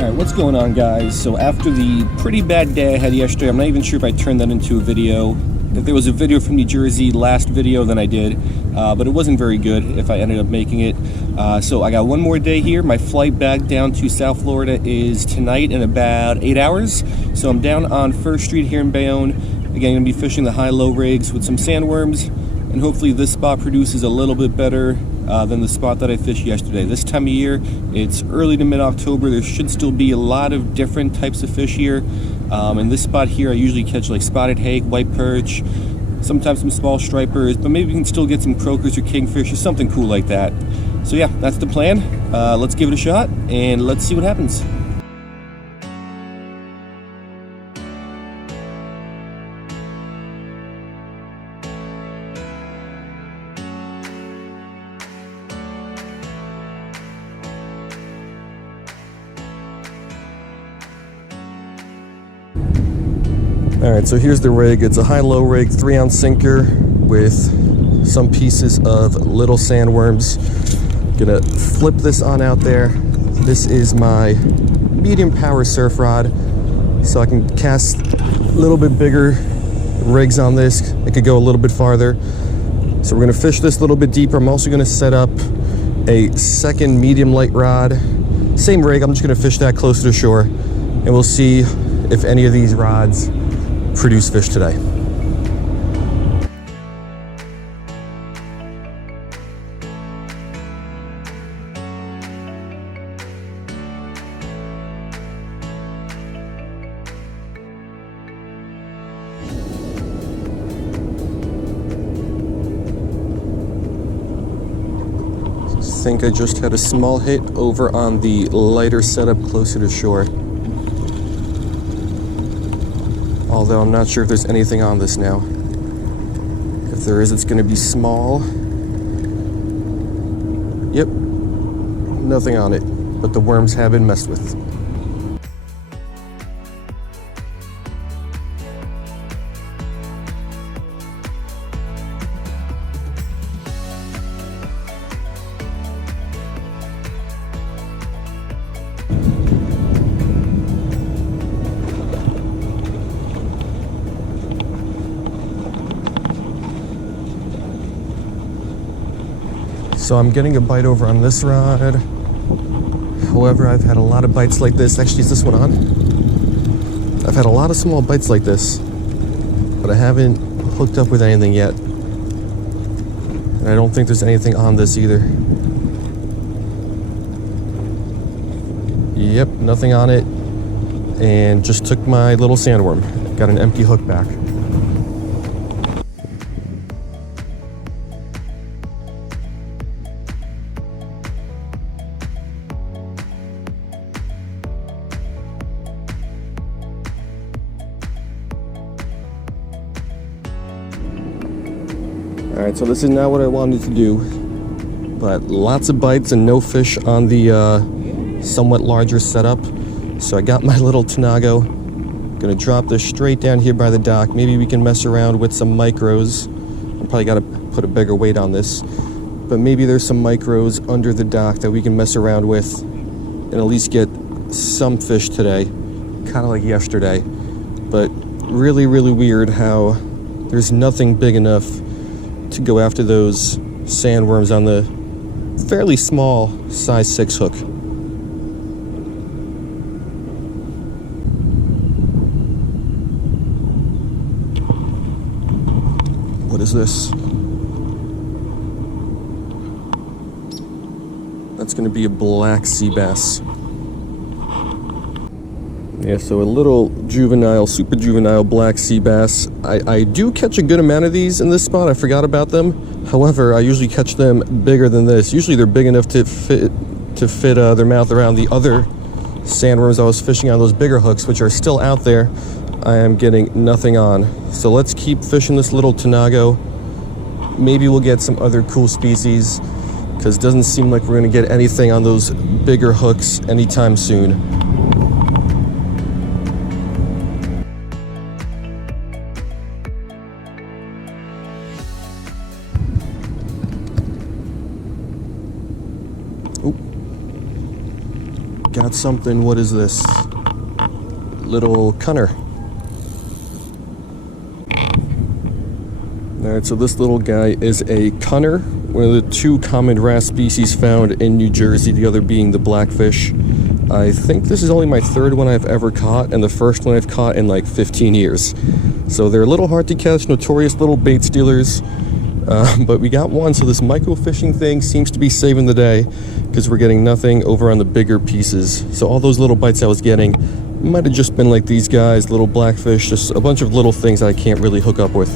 Alright, what's going on, guys? So after the pretty bad day I had yesterday, I'm not even sure if I turned that into a video. If there was a video from New Jersey, last video, then I did. But it wasn't very good if I ended up making it. So I got one more day here. My flight back down to South Florida is tonight in about 8 hours. So I'm down on 1st Street here in Bayonne. Again, I'm going to be fishing the high-low rigs with some sandworms. And hopefully this spot produces a little bit better than the spot that I fished yesterday. This time of year, it's early to mid-October. There should still be a lot of different types of fish here. In this spot here, I usually catch like spotted hake, white perch, sometimes some small stripers, but maybe we can still get some croakers or kingfish or something cool like that. So yeah, that's the plan. Let's give it a shot and let's see what happens. Alright, so here's the rig. It's a high-low rig, 3-ounce sinker with some pieces of little sandworms. Gonna flip this on out there. This is my medium power surf rod, so I can cast a little bit bigger rigs on this. It could go a little bit farther. So we're gonna fish this a little bit deeper. I'm also gonna set up a second medium light rod. Same rig, I'm just gonna fish that closer to shore, and we'll see if any of these rods produce fish today. I think I just had a small hit over on the lighter setup closer to shore. Although I'm not sure if there's anything on this now. If there is, it's going to be small. Yep, nothing on it, but the worms have been messed with. So I'm getting a bite over on this rod. However, I've had a lot of bites like this. Actually, is this one on? I've had a lot of small bites like this, but I haven't hooked up with anything yet. And I don't think there's anything on this either. Yep, nothing on it. And just took my little sandworm. Got an empty hook back. Alright, so this is not what I wanted to do, but lots of bites and no fish on the somewhat larger setup. So I got my little Tanago. Gonna drop this straight down here by the dock. Maybe we can mess around with some micros. I probably gotta put a bigger weight on this, but maybe there's some micros under the dock that we can mess around with and at least get some fish today, kind of like yesterday. But really, really weird how there's nothing big enough to go after those sandworms on the fairly small size 6 hook. What is this? That's going to be a black sea bass. Yeah, so a little juvenile, super juvenile black sea bass. I do catch a good amount of these in this spot. I forgot about them. However, I usually catch them bigger than this. Usually they're big enough to fit their mouth around the other sandworms I was fishing on, those bigger hooks, which are still out there. I am getting nothing on. So let's keep fishing this little Tanago. Maybe we'll get some other cool species, because it doesn't seem like we're going to get anything on those bigger hooks anytime soon. got something. What is this? Little cunner. Alright, so this little guy is a cunner, one of the two common wrasse species found in New Jersey, the other being the blackfish. I think this is only my third one I've ever caught, and the first one I've caught in like 15 years. So they're a little hard to catch, notorious little bait stealers, but we got one, so this microfishing thing seems to be saving the day, because we're getting nothing over on the bigger pieces. So all those little bites I was getting might have just been like these guys, little blackfish, just a bunch of little things that I can't really hook up with.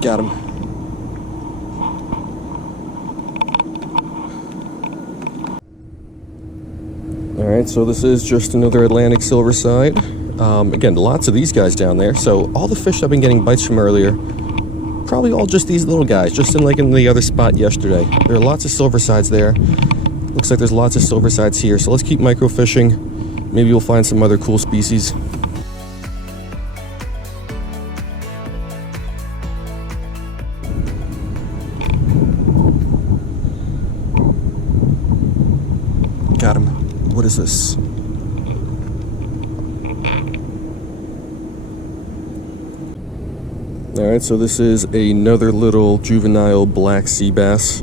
Got him. Alright, so this is just another Atlantic silverside. Again, lots of these guys down there. So all the fish I've been getting bites from earlier, probably all just these little guys, just in the other spot yesterday. There are lots of silversides there. Looks like there's lots of silversides here. So let's keep microfishing. Maybe we'll find some other cool species. Got him. What is this? Alright, so this is another little juvenile black sea bass.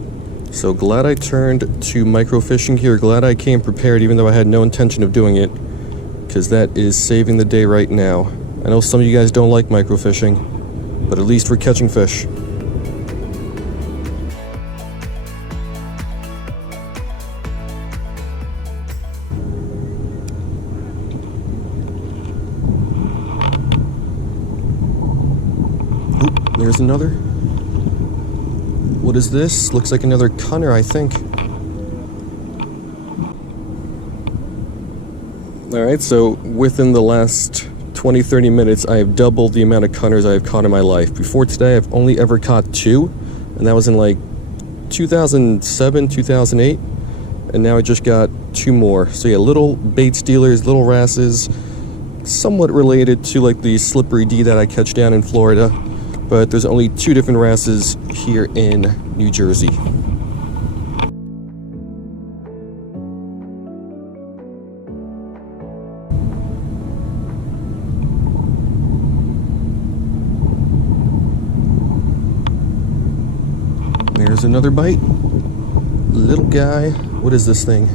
So glad I turned to microfishing here. Glad I came prepared even though I had no intention of doing it, because that is saving the day right now. I know some of you guys don't like microfishing, but at least we're catching fish. There's another. What is this? Looks like another cunner, I think. Alright, so within the last 20-30 minutes, I have doubled the amount of cunners I have caught in my life. Before today, I've only ever caught 2, and that was in like 2007, 2008, and now I just got 2 more. So yeah, little bait stealers, little wrasses, somewhat related to like the slippery D that I catch down in Florida. But there's only 2 different wrasses here in New Jersey. There's another bite. Little guy. What is this thing?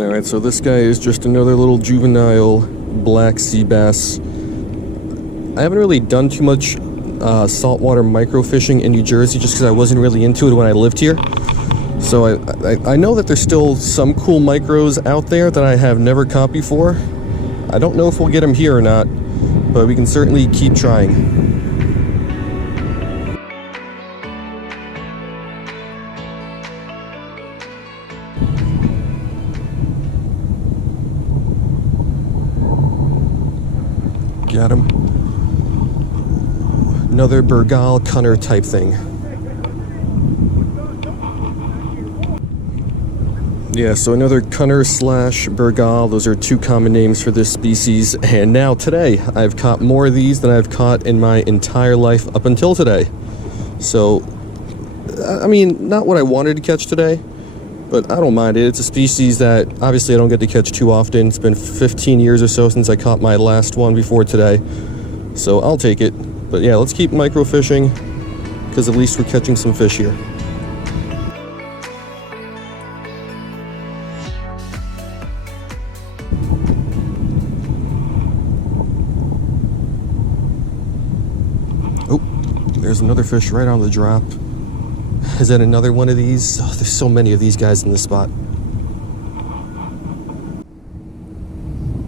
Alright, so this guy is just another little juvenile black sea bass. I haven't really done too much saltwater microfishing in New Jersey just because I wasn't really into it when I lived here. So I know that there's still some cool micros out there that I have never caught before. I don't know if we'll get them here or not, but we can certainly keep trying. Got him. Another Bergal cunner type thing. Yeah, so another cunner slash Bergal. Those are 2 common names for this species. And now today, I've caught more of these than I've caught in my entire life up until today. So, I mean, not what I wanted to catch today, but I don't mind it. It's a species that obviously I don't get to catch too often. It's been 15 years or so since I caught my last one before today. So I'll take it. But yeah, let's keep microfishing, because at least we're catching some fish here. Oh, there's another fish right on the drop. Is that another one of these? Oh, there's so many of these guys in this spot.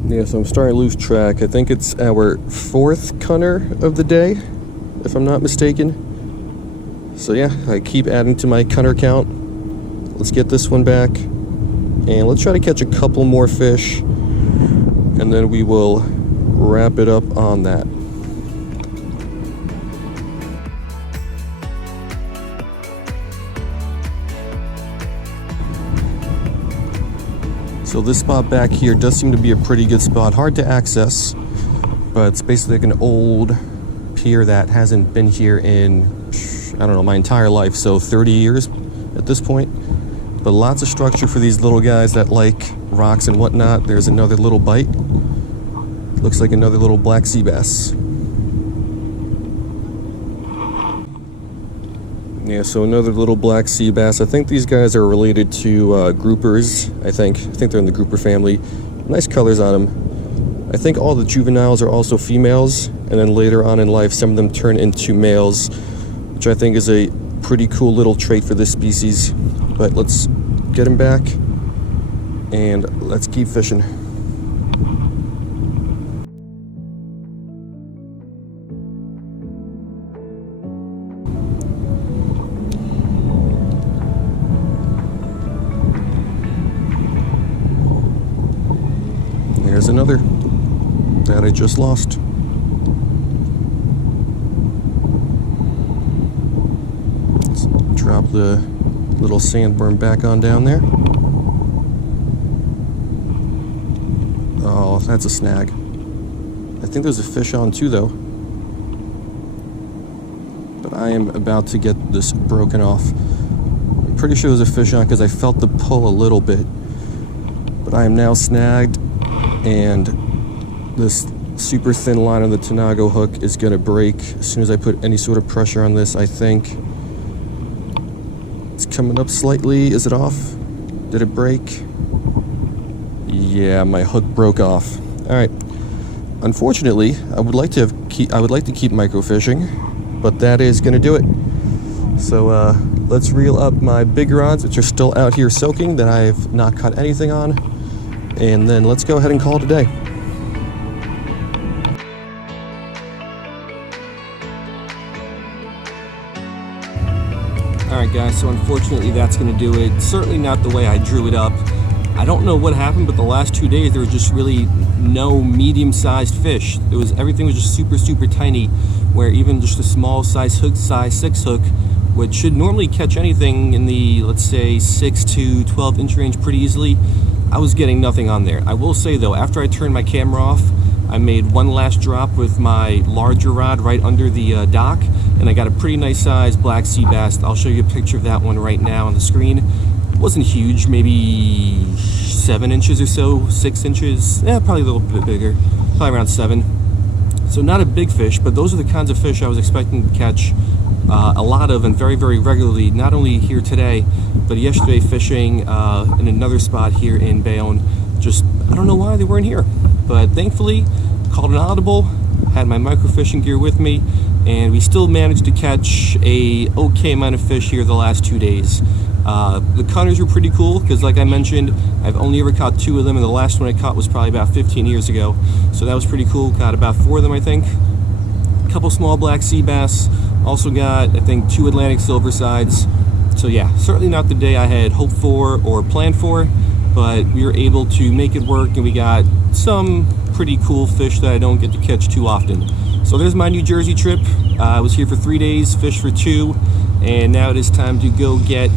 Yeah, so I'm starting to lose track. I think it's our 4th cunner of the day, if I'm not mistaken. So yeah, I keep adding to my cunner count. Let's get this one back, and let's try to catch a couple more fish, and then we will wrap it up on that. So this spot back here does seem to be a pretty good spot. Hard to access, but it's basically like an old pier that hasn't been here in, I don't know, my entire life, so 30 years at this point. But lots of structure for these little guys that like rocks and whatnot. There's another little bite. Looks like another little black sea bass. Yeah, so another little black sea bass. I think these guys are related to groupers. I think they're in the grouper family. Nice colors on them. I think all the juveniles are also females, and then later on in life some of them turn into males, which I think is a pretty cool little trait for this species. But let's get him back and let's keep fishing. There's another that I just lost. Let's drop the little sandworm back on down there. Oh, that's a snag. I think there's a fish on too though. But I am about to get this broken off. I'm pretty sure there's a fish on because I felt the pull a little bit. But I am now snagged, and this super thin line on the Tanago hook is gonna break as soon as I put any sort of pressure on this, I think. It's coming up slightly. Is it off? Did it break? Yeah, my hook broke off. All right. Unfortunately, I would like to keep microfishing, but that is gonna do it. So let's reel up my big rods, which are still out here soaking, that I have not caught anything on. And then let's go ahead and call it a day. Alright guys, so unfortunately that's going to do it. Certainly not the way I drew it up. I don't know what happened, but the last 2 days there was just really no medium-sized fish. Everything was just super tiny, where even just a small size 6 hook, which should normally catch anything in the, let's say, 6 to 12 inch range pretty easily, I was getting nothing on there. I will say though, after I turned my camera off, I made one last drop with my larger rod right under the dock, and I got a pretty nice size black sea bass. I'll show you a picture of that one right now on the screen. It wasn't huge, maybe 7 inches or so, 6 inches, probably a little bit bigger, probably around 7. So not a big fish, but those are the kinds of fish I was expecting to catch a lot of, and very regularly, not only here today, but yesterday fishing in another spot here in Bayonne. Just, I don't know why they weren't here, but thankfully called an audible, had my microfishing gear with me, and we still managed to catch a okay amount of fish here the last 2 days. The cutters were pretty cool because, like I mentioned, I've only ever caught 2 of them, and the last one I caught was probably about 15 years ago, so that was pretty cool. Got about 4 of them, I think. A couple small black sea bass. Also got, I think, 2 Atlantic silver sides. So yeah, certainly not the day I had hoped for or planned for, but we were able to make it work, and we got some pretty cool fish that I don't get to catch too often. So there's my New Jersey trip. I was here for 3 days, fished for 2, and now it is time to go get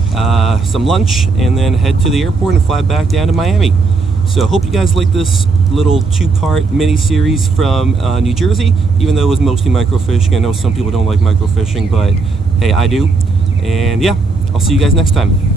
some lunch and then head to the airport and fly back down to Miami. So hope you guys like this little 2-part mini series from New Jersey, even though it was mostly microfishing. I know some people don't like microfishing, but hey, I do. And yeah, I'll see you guys next time.